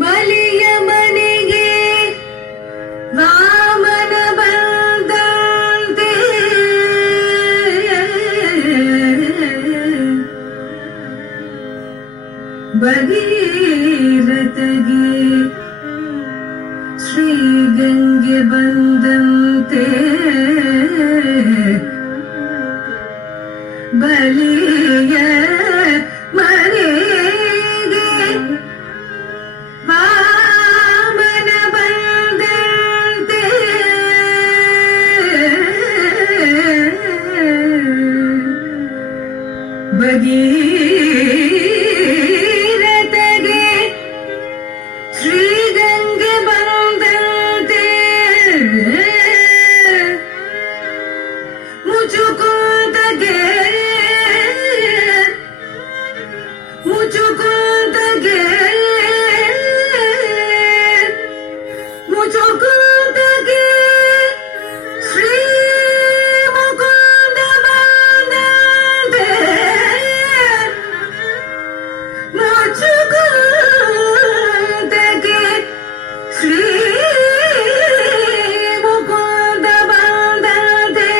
ಬಲಿಯ ಮನೆಗೆ ವಾಮನ ಬಂದಂತೆ ಭಗೀರಥಗೆ ಶ್ರೀಗಂಗೆ ಬಂದಂತೆ ಬಲಿಯ ಮನೆಗೆ ವಾಮನ ಬಂದಂತೆ ಭಗೀರಥಗೆ ಶ್ರೀಗಂಗೆ ಬಂದಂತೆ ಮುಚುಕುಂದಗೆ ಮುಚುಕುಂದಗೆ ಮುಚುಕುಂದಗೆ ಶ್ರೀ ಮುಕುಂದ ಬಂದಂತೆ ಮುಚುಕುಂದಗೆ ಶ್ರೀ ಮುಕುಂದ ಬಂದಂತೆ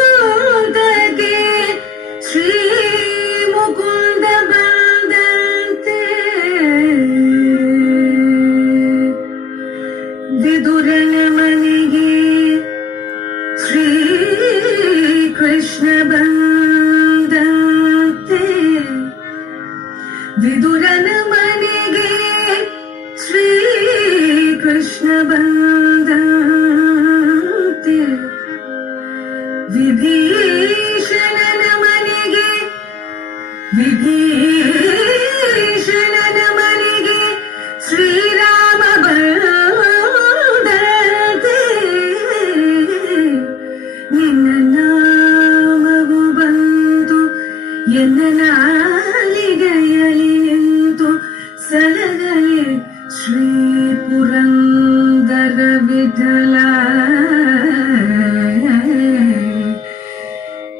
ಮುಚುಕುಂದಗೆ ಶ್ರೀ ಮುಕುಂದ ಬಂದಂತೆ ವಿದುರನ ಮನೆಗೆ ಶ್ರೀ ಕೃಷ್ಣ ಬಂದಂತೆ ವಿದುರನ ಮನೆಗೆ ಶ್ರೀ ಕೃಷ್ಣ ಬಂದಂತೆ ವಿಭೀಷಣನ ಮನೆಗೆ ವಿಭೀಷಣನ ಮನೆಗೆ ಶ್ರೀರಾಮ ಬಂದಂತೆ ನಿನ್ನ ನಾಮವು ಬಂದು ಎನ್ನ ನಾಲಿಗೆಯಲಿ ನಿಂತು ಸಲಗಲಿ ಶ್ರೀ ಪುರಂದರ ವಿಠಲ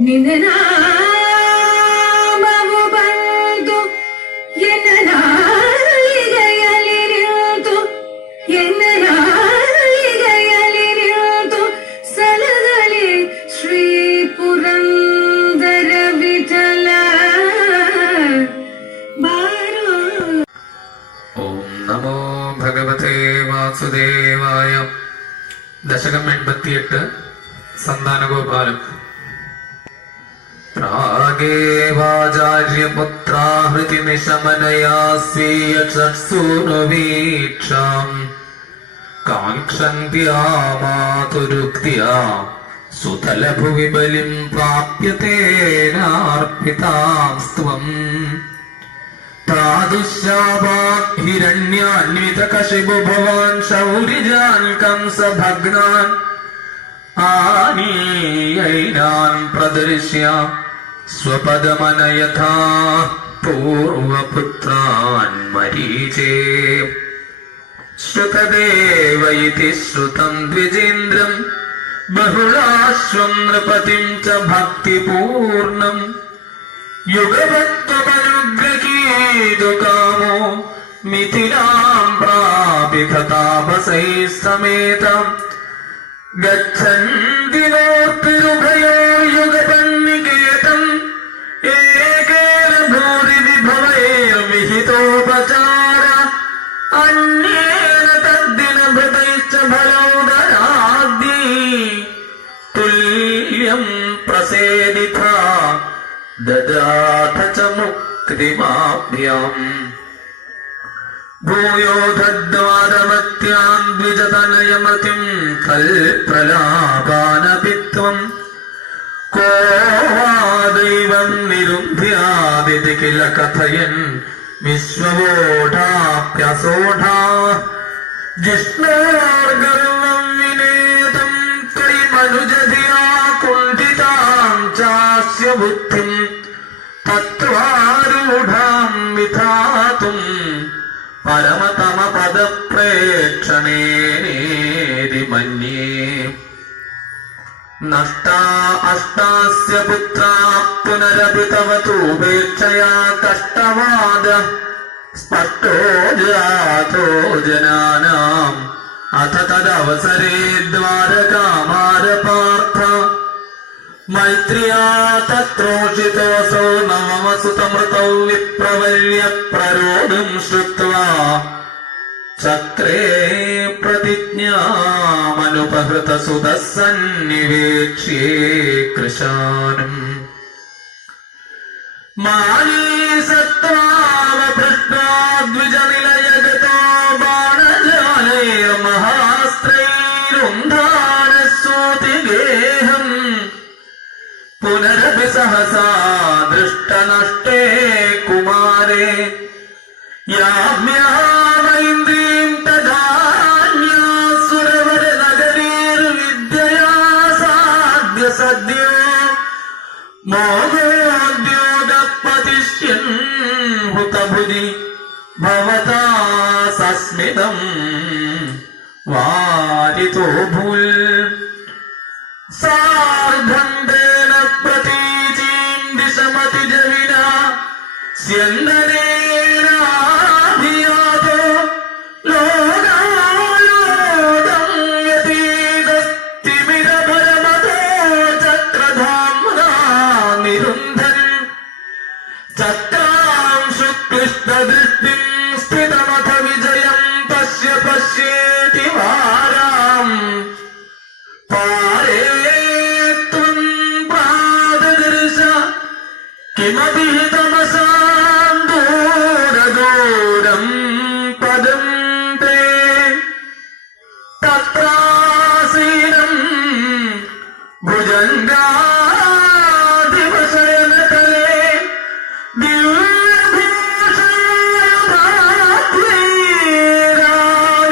ನಿನ್ನ ನಾಮವು ಬಂದು ಎನ್ನ ನಾಲಿಗೆಯಲಿ ನಿಂತು ಎನ್ನ ನಾಲಿಗೆಯಲಿ ನಿಂತು ಸಲಗಲಿ ಶ್ರೀ ಪುರಂದರ ವಿಠಲ ಬಾರೋ. ಓಂ ನಮೋ ಭಗವತೆ ವಾಸುದೇವಾಯ. ദശകം 88 സന്താനഗോപാലം. പ്രാഗേവാചാര്യപുത്രാഹൃതി നിശമനയാ സ്വീയ ഷട്സൂനുവീക്ഷാം കാക്ഷന്ത്യാ മാതുരുക്തിയാ സുതലഭുവി ബലിം പ്രാപ്യതേനാർപ്പിതാം സ്ത്വം പ്രാദുശ്ശാപാഹിരണ്യാന്വിതകശിപു ഭവാൻ ശൗരിജാൻ കംസഭഗ്നാൻ ആനീയൈനാൻ പ്രദർശ്യ സ്വപദമനയഥാ പൂർവപുത്രാൻ മരീചേ ശ്രുതദേവ ഇതി ശ്രുതം ദ്വിജേന്ദ്രം ബഹുളാശ്വം നൃപതിം ച ഭക്തിപൂർണം യുഗപത്വമനുഗ്രഹീതു കാമോ മിഥിലാം പ്രാപിത താപസൈഃ സമേതം ഗച്ഛന്തിനോർത്തിരുഭയോ യുഗപന്നികേതം ഏകേന ഭൂരി വിഭവൈർവിഹിതോപചാര അന്യേന തദ്ദിനഭൃതൈശ്ച ഫലോദരാദ്യൈ തുല്യം പ്രസേദിത ദദാഥ ച മുക്തിമാഭ്യാം ഭൂയോ ധദ്വാരമത്യാം ദ്വിജതനയമൃതിം കൽപ്രലാപാനപിത്വം കോ വാ ദൈവം നിരുദ്ധ്യാദിതി കില കഥയൻ വിശ്വവോഢാപ്യസോഢാ ജിഷ്ണോർഗർവം വിനേതം ബുദ്ധിം തത്വാരൂഢാം വിധാതും പരമതമ പദപ്രേക്ഷണേതി മന്യേ. നഷ്ടാ അഷ്ടാസ്യ പുത്രാ പുനരപി തവ തൂപേക്ഷയാ കഷ്ടവാദ സ്പഷ്ടോ ജാതോ ജനാനാം അഥ തദവസരേ ദ്വാരകാമാര പാർത്ഥ മൈത്രിയാ തത്രോഷിതോസോ നവമസുതമൃതൗ വിപ്രവല്യ പ്രരോഢും ശ്രുത്വാ ചക്രേ പ്രതിജ്ഞാമനുപഹൃത സുതഃ സന്നിവേക്ഷ്യേ കൃശാനം. മാനീ സത്വാവപൃഷ്ടാദ്വിജനിലയഗതോ ബാണജാലൈർമഹാസ്ത്രൈരുന്ധാനസ്സൂതിഗേഹം പുനരപി സഹസാ ദൃഷ്ടനഷ്ടേ കുമാരേ യാമ്യാമൈന്ദ്രീം തദാന്യാസുരവരനഗരീർവിദ്യയാ സാധ്യ സദ്യോ മോഹോദ്യോഗപതിഷ്യൻ ഹുതഭുജി ഭവതാ സസ്മിതം വാരിതോ ഭൂൽ. സാർദ്ധന്തേന പ്രതീചീം ദിശമതിജവിനാ സ്യന്ദനേനാഭിയാതോ ലോകാലോകം യതീതസ്തിമിരഭരമതോ ചക്രധാമ്നാ നിരുന്ധൻ ചക്രാംശു കൃഷ്ണദൃഷ്ടിം സ്ഥിതമഥ വിജയം പശ്യ പശ്യേതി വാരാം പാരേ ത്വം പ്രാദദർശ കിമപി തമസാം ദൂരദൂരം പദം തേ തത്രാസീനം ഭുജംഗാധിപശയനതലേ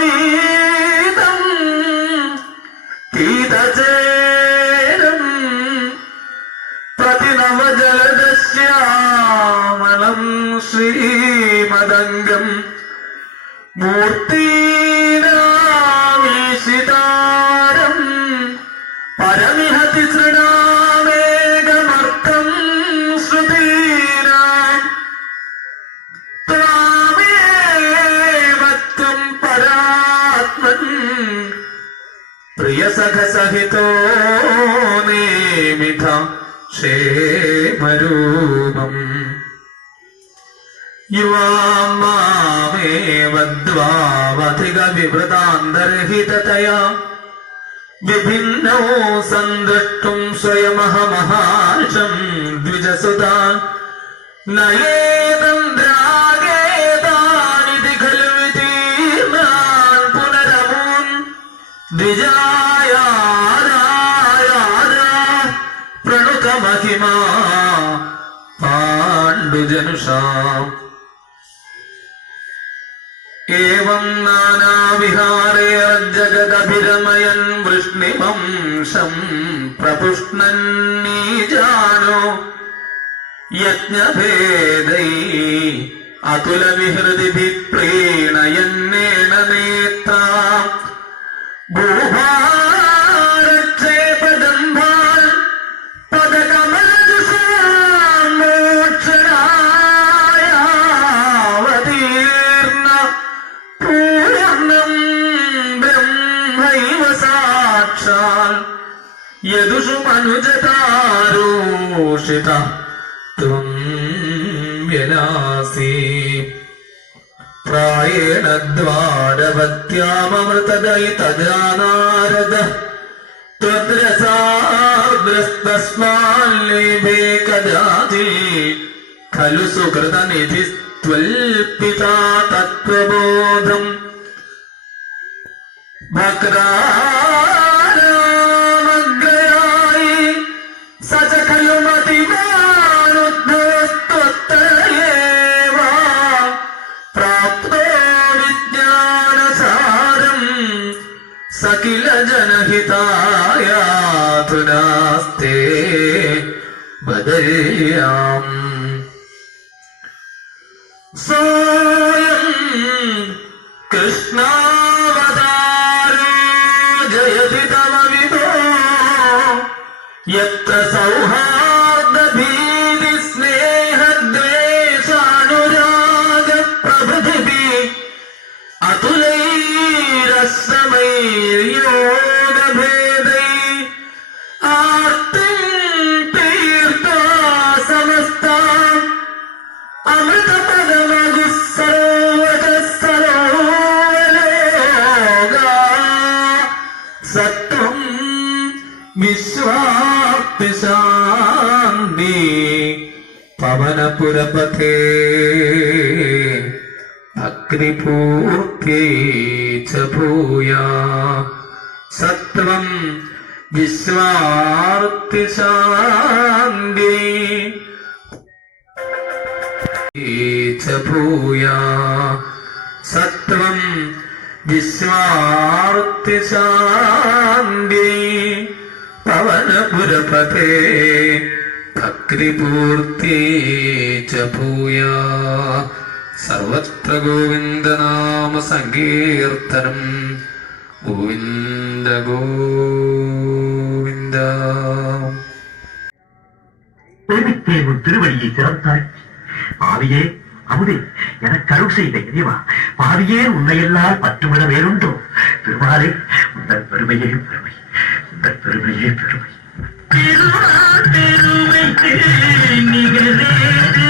ദിവ്യഭൂഷണാത്മൈരാനീതം പീതചേരം പ്രതിനവജലദശ്യാമളം ശ്രീമദംഗം മൂർത്തീനാമീശിതാരം പരമിഹതി സൃണാമേകമർത്ഥം ശ്രുതീനാം ത്വാമേവ ത്വം പരാത്മൻ പ്രിയസഖസഹിതോ നേമിഥ ക്ഷേമരൂപം. യുവാമേവദ്വാവധിക വിവൃതാന്തർഹിതതയാ വിഭിന്നോ സന്ദൃഷ്ടും സ്വയമഹമഹാർഷം ദ്വിജസുതാ നയേതന്ദ്രാഗേതാനിധി ഖലു വിതീർണാൻ പുനരമൂൻ ദ്വിജായാരായാര പ്രണുതമഹിമാ പാണ്ഡുജനുഷാം. ഏവം നാനാവിഹാരേ ജഗദഭിരമയൻ വൃഷ്ണിവംശം പ്രപുഷ്ണന്നീജാനോ യജ്ഞഭേദൈ അതുലവിഹൃതിഭിः പ്രീണയന്നേന നേത്രാ ഭൂഭാരക്ഷേപദംഭാൽ പദകമലജുഷാമോക്ഷണായാവതീർണ പൂർണ്ണം ബ്രഹ്മൈവ സാക്ഷാൽ യദുഷു മനുജതാരൂഷിത ത്വം വ്യനാസി. പ്രായേണ ദ്വാരവത്യാമൃതദൈ തജാനാരദ ത്വദ്രസാദ്രസ്തസ്മാല്ലേഭേ കദാതി ഖലു സുകൃതനിധിസ്ത്വൽപിതാ തത്വബോധം. ഭക്രാനാമഗ്രയായി സച ഖലു മതിമാനുദ്ധസ്ത്വത്തയേവ പ്രാപ്തോ വിജ്ഞാനസാരം സകില ജനഹിതായാതുനാസ്തേ വദയാം സ്വയം കൃഷ്ണാവതാരോ ജയതി തവ വിദോ യത്ര സൗഹാർദ്ദ ഭീതി സ്നേഹ ദ്വേഷാനുരാഗ പ്രഭൃതി അതുലൈരസമൈര്യോഗഭേദൈ ആർത്തിം തീർത്താ സമസ്താം അമൃതപദമഗു സർവതഃ സത്വം വിശ്വാപ്തി ശാന്തി പവനപുരപഥേ അഗ്നിപൂർത്യൈ ച ഭൂയാ സത്വം വിശ്വാർത്തി ശാന്തി ച ഭൂയാ സത്വം വിശ്വാർത്തി ശാന്തി പവനപുരപഥേ ഭക്തിപൂർത്തി ച ഭൂയാ സർവത്ര ഗോവിന്ദനാമ സങ്കീർത്തനം ഗോവിന്ദ ഗോവിന്ദ. பெருமைத்தேவன் திருவடியை திறந்தாள். பாவியே அமுதே எனக்கு அருள் செய்த இறைவா, பாவியே உன்னையெல்லாம் பற்றுவிட வேறுண்டோ? பெருமாளே உங்கள் பெருமையே பெருமை, உங்கள் பெருமையே பெருமை. பெருமைக்கு நிகழேது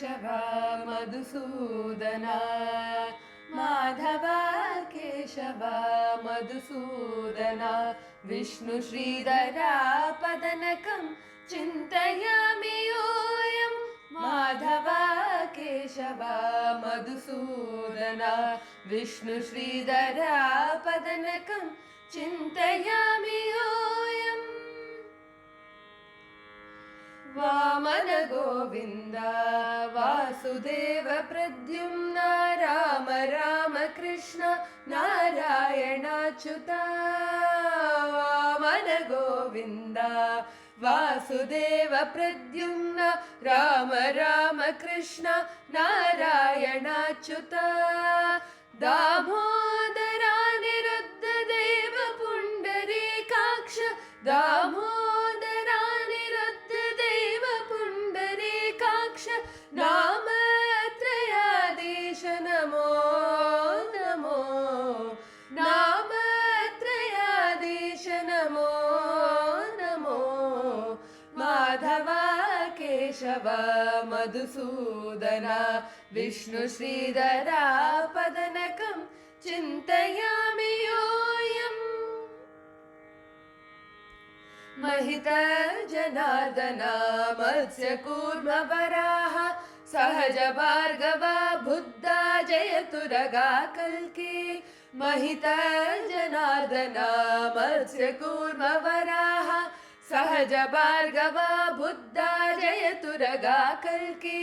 ಕೇಶವ ಮಧುಸೂದನ ಮಾಧವ ಕೇಶವ ಮಧುಸೂದನ ವಿಷ್ಣು ಶ್ರೀಧರ ಪದನಕಂ ಚಿಂತಯಾಮಿ ಯೋಯಂ ಮಾಧವ ಕೇಶವ ಮಧುಸೂದನ ವಿಷ್ಣು ಶ್ರೀಧರ ಪದನಕಂ ಚಿಂತಯಾಮಿ ಯೋಯಂ ವಾಮನ ಗೋವಿಂದ ವಾಸುದೇವ ಪ್ರದ್ಯುಮ್ನ ರಾಮ ರಾಮ ಕೃಷ್ಣ ನಾರಾಯಣಾಚ್ಯುತ ವಾಮನ ಗೋವಿಂದ ವಾಸುದೇವ ಪ್ರದ್ಯುಮ್ನ ರಾಮ ರಾಮ ಕೃಷ್ಣ ನಾರಾಯಣಾಚ್ಯುತ ದಾಮೋದರ ನಿರುದ್ಧ ದೇವ ಪುಂಡರೀಕಾಕ್ಷ ದಾಮೋದರ ನಿರುದ್ಧ ದೇವ ಪುಂಡರೀಕಾಕ್ಷ ನಾಮತ್ರಯಾಧೀಶ ನಮೋ ನಮೋ ನಾಮತ್ರಯಾಧೀಶ ನಮೋ ನಮೋ ಮಾಧವ ಕೇಶವ ಮಧುಸೂದನ ವಿಷ್ಣು ಶ್ರೀಧರ ಪದನಕಂ ಚಿಂತಯಾಮಿ ಯೋಯಂ महित जनार्दन मत्स्य कूर्म वराह सहज भार्गव बुद्ध जयतुरगा कल्की महित जनार्दन मत्स्य कूर्म वराह सहज भार्गव बुद्ध जयतुरगा कल्की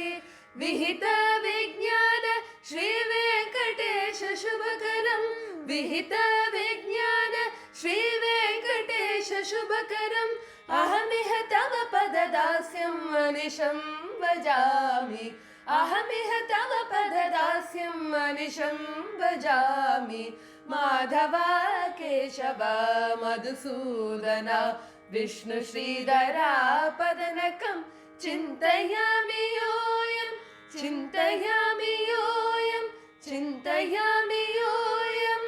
विहित विज्ञान श्री वेंकटेश शुभकरं विहित विज्ञान श्री वेंकटेश शुभकरम् अहमिह तव पददास्यं मनिषं भजामि अहमिह तव पददास्यं मनिषं भजामि माधव केशव मधुसूदन विष्णु श्रीधर पदनकं चिंतयामि योयं चिंतयामि योयं चिंतयामि योयम्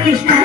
Krishna